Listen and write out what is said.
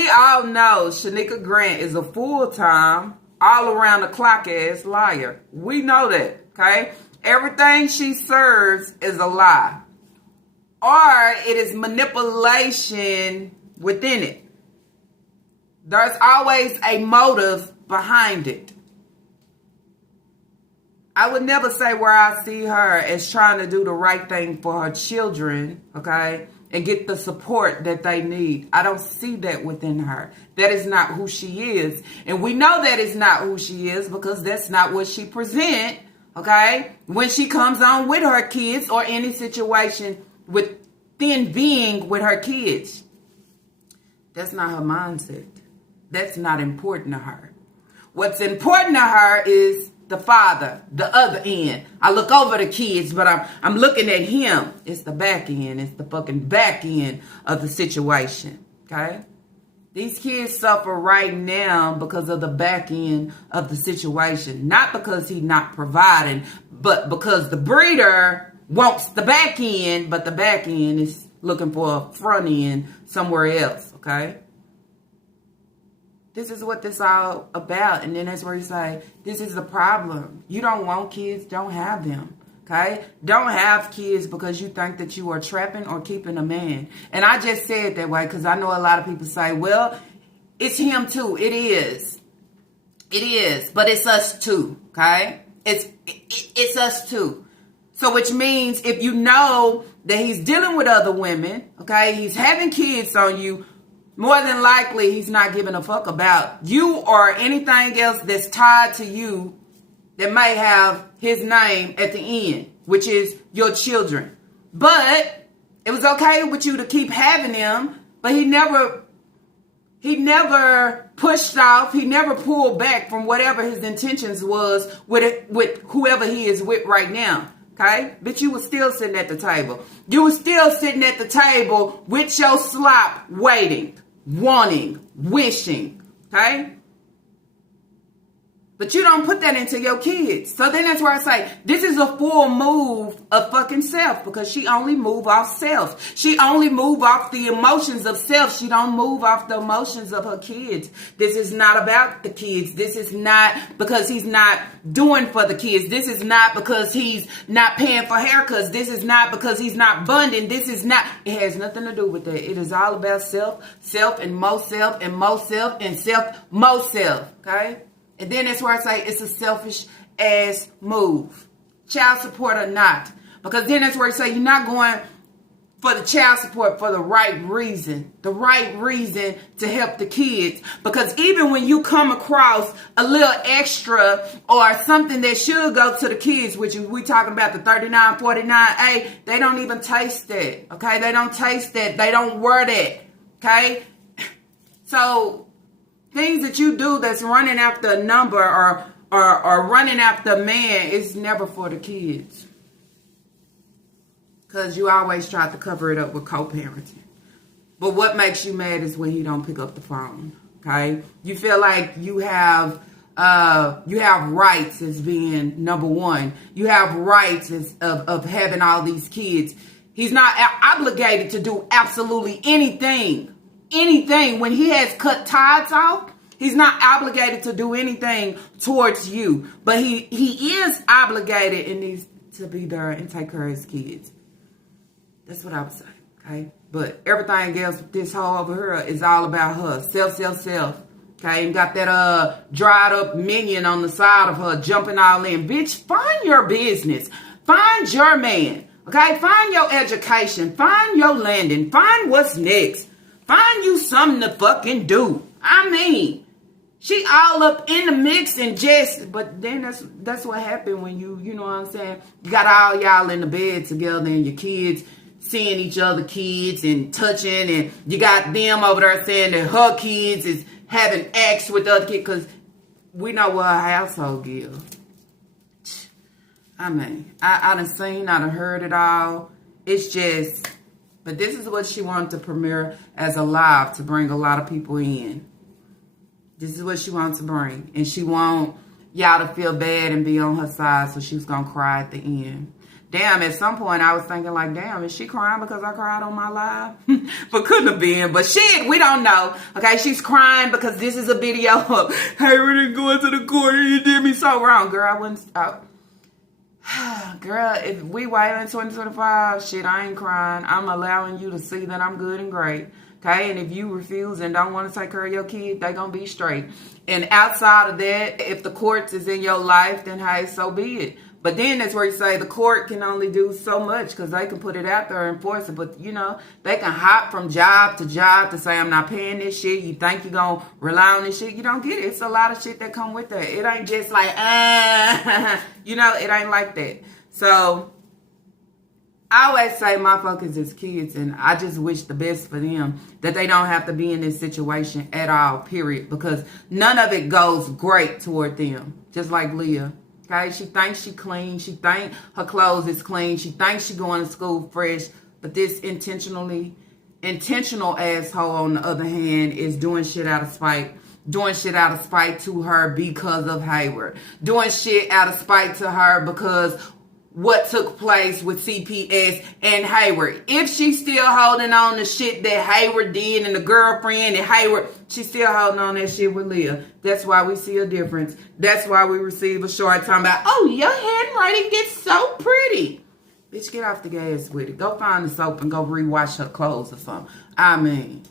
We all know Shenica Grant is a full-time, all-around-the-clock ass liar. We know that, okay? Everything she serves is a lie. Or it is manipulation within it. There's always a motive behind it. I would never say where I see her as trying to do the right thing for her children, okay, and get the support that they need. I don't see that within her. That is not who she is. And we know that is not who she is because that's not what she presents, okay, when she comes on with her kids or any situation within being with her kids. That's not her mindset. That's not important to her. What's important to her is the father, the other end. I look over the kids, but I'm looking at him. It's the back end. It's the fucking back end of the situation, okay? These kids suffer right now because of the back end of the situation. Not because he's not providing, but because the breeder wants the back end, but the back end is looking for a front end somewhere else, okay? This is what this all about. And then that's where you say, this is the problem. You don't want kids, don't have them. Okay? Don't have kids because you think that you are trapping or keeping a man. And I just say it that way because I know a lot of people say, well, it's him too. It is. It is. But it's us too. Okay? It's us too. So which means if you know that he's dealing with other women, okay, he's having kids on you, more than likely, he's not giving a fuck about you or anything else that's tied to you that may have his name at the end, which is your children. But it was okay with you to keep having them, but he never pushed off, he never pulled back from whatever his intentions was with whoever he is with right now. Okay? But you were still sitting at the table. You were still sitting at the table with your slop waiting, wanting, wishing. Okay? But you don't put that into your kids. So then that's where I say, this is a full move of fucking self because she only move off self. She only move off the emotions of self. She don't move off the emotions of her kids. This is not about the kids. This is not because he's not doing for the kids. This is not because he's not paying for haircuts. This is not because he's not bonding. This is not, it has nothing to do with that. It is all about self, and more self, and more self, and self, more self. Okay? And then that's where I say it's a selfish ass move. Child support or not. Because then that's where I say you're not going for the child support for the right reason. The right reason to help the kids. Because even when you come across a little extra or something that should go to the kids, which we talking about the 3949A, they don't even taste that. Okay? They don't taste that. They don't wear that. Okay? So things that you do that's running after a number or running after a man is never for the kids. Because you always try to cover it up with co-parenting. But what makes you mad is when he don't pick up the phone. Okay? You feel like you have rights as being number one. You have rights of having all these kids. He's not obligated to do absolutely anything. When he has cut ties off, he's not obligated to do anything towards you. But he is obligated and needs to be there and take care of his kids. That's what I would say, okay? But everything else, this hoe over here is all about her. Self. Okay? And got that dried up minion on the side of her jumping all in. Bitch, find your business. Find your man. Okay? Find your education. Find your landing. Find what's next. Find you something to fucking do. I mean, she all up in the mix and just, but then that's what happened when you know what I'm saying? You got all y'all in the bed together and your kids seeing each other kids and touching, and you got them over there saying that her kids is having acts with the other kids because we know what her household gives. I mean, I done seen, I done heard it all. It's just, but this is what she wanted to premiere as a live to bring a lot of people in. This is what she wants to bring. And she want y'all to feel bad and be on her side, so she was going to cry at the end. damn, at some point I was thinking like, damn, is she crying because I cried on my live? But couldn't have been. But shit, we don't know. Okay, she's crying because this is a video of, hey, we didn't go into the court and you did me so wrong. Girl, I wouldn't, girl, if we wait in 2025, shit, I ain't crying. I'm allowing you to see that I'm good and great. Okay, and if you refuse and don't want to take care of your kid, they gonna be straight. And outside of that, if the courts is in your life, then hey, so be it. But then that's where you say the court can only do so much because they can put it out there and enforce it. But, you know, they can hop from job to say, I'm not paying this shit. You think you're going to rely on this shit. You don't get it. It's a lot of shit that come with that. It ain't just like, you know, it ain't like that. So I always say my focus is kids, and I just wish the best for them, that they don't have to be in this situation at all, period. Because none of it goes great toward them, just like Leah. Okay, she thinks she clean. She thinks her clothes is clean. She thinks she going to school fresh. But this intentional asshole, on the other hand, is doing shit out of spite. Doing shit out of spite to her because of Hayward. Doing shit out of spite to her because what took place with CPS and Hayward. If she's still holding on to shit that Hayward did and the girlfriend and Hayward, she's still holding on that shit with Leah. That's why we see a difference. That's why we receive a short time about, oh, your handwriting gets so pretty. Bitch, get off the gas with it. Go find the soap and go rewash her clothes or something. I mean.